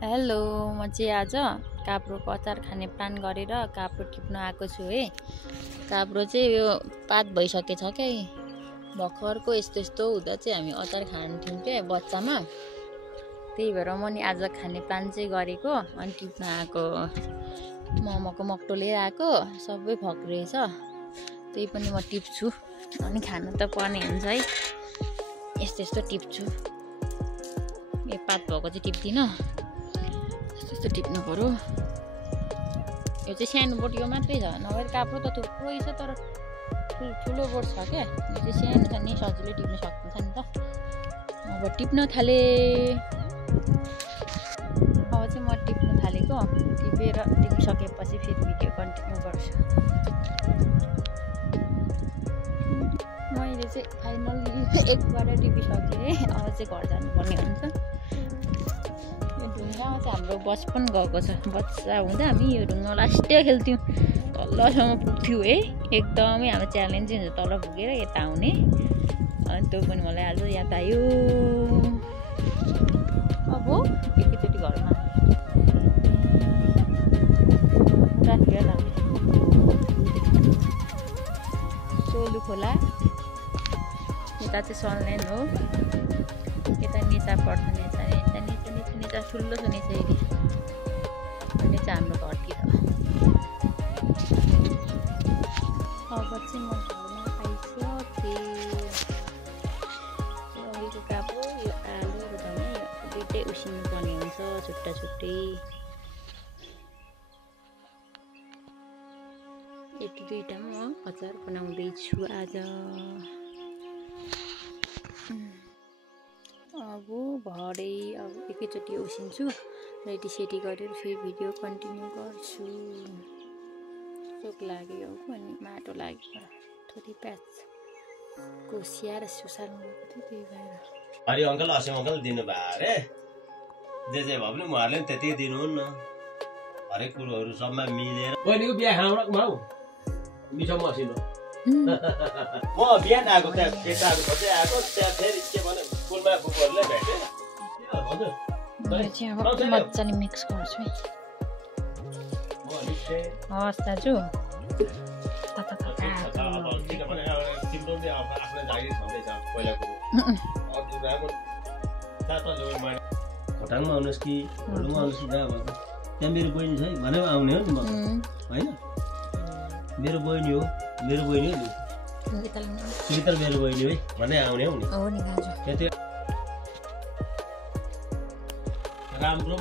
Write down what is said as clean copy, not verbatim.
Hello, म चाहिँ आज काब्रोको अचार खाने प्लान गरेर काब्रो टिप्न आएको छु है। काब्रो चाहिँ यो पात भइसकेछ क्या, भर्खरको यस्तो यस्तो हुँदा चाहिँ हामी अचार खान्थ्यौँ क्या बच्चामा। त्यही भएर म नि आज खाने प्लान चाहिँ गरेको, अनि टिप्न आएको। मोमोको मक्टो लिएर आएको, सबै भक्रेछ, त्यही पनि म टिप्छु। अनि खानु त पर्ने हुन्छ है, यस्तो यस्तो टिप्छु। यो पात भएको चाहिँ टिप्दिनँ, यस्तो टिप्नु पर्यो। यो चाहिँ सानो बोट यो मात्रै छ, नभए काप्रो त थुप्रै छ, तर ठुलो बोट छ क्या। यो चाहिँ सानो छ नि, सजिलै टिप्नु सक्छ नि त। अब टिप्न थाले, अब चाहिँ म टिप्नु थालेको। टिपिसकेपछि फेरि भिडियो कन्टिन्यू गर्छु। मैले चाहिँ फाइनली एकबाट टिपिसकेँ, अब चाहिँ घर जानुपर्ने हुन्छ। ढुङ्गामा चाहिँ हाम्रो बचपन गएको छ। बच्चा हुँदा हामी यो ढुङ्गा लास्टै खेल्थ्यौँ, तलसम्म पुग्थ्यौँ है। एकदमै हाम्रो च्यालेन्ज हुन्छ तल पुगेर यता आउने। अनि त्यो पनि मलाई आज याद आयो। अब एकैचोटि घरमा राखेर लाने सोलु खोला, यता चाहिँ सनल्यान्ड हो, यता नेचा पर्छ। नेचा ठुलो छ नेचा एरिया, अनि चाहिँ हाम्रो घरतिर। अब चाहिँ म घरमा आइसकेँ। अहिलेको काब्रो, यो आलु र धनियाँ दुइटै उसिन्नु पर्ने हुन्छ छुट्टा छुट्टै। यति दुइटामा म अचार बनाउँदैछु आज। अब भरे अब एकैचोटि उसिन्छु, रेडी गरेर फेरि भिडियो कन्टिन्यू गर्छु। चोक लाग्यो अनि माटो लाग्यो, थोरै प्याजको स्याहार सुसार्नु गएको थियो, त्यही भएर। हरि अङ्कल असिम अङ्कल दिनुभयो अरे, जे भए पनि उहाँहरूले पनि त्यति दिनुहुन्न। हरेक कुरोहरू सबमा मिलेर बहिनीको बिहा खानु मिठो मसिनो। म बिहान आएको, त्यहाँ केटाहरू खोज्दै आएको, त्यहाँ फेरि के भने स्कुलमा बुकहरूले भेटेँ। मजाले मिक्स गर्छु है। हस् दाजु, खोटाङमा आउनुहोस् कि भोलुङमा आउनुहोस् कि जहाँ भन्छ त्यहाँ मेरो बहिनी छ है भनेर आउने हो नि। म होइन, मेरो बहिनी हो नि, सुविता मेरो बहिनी है भने आउने हो नि। राम्रो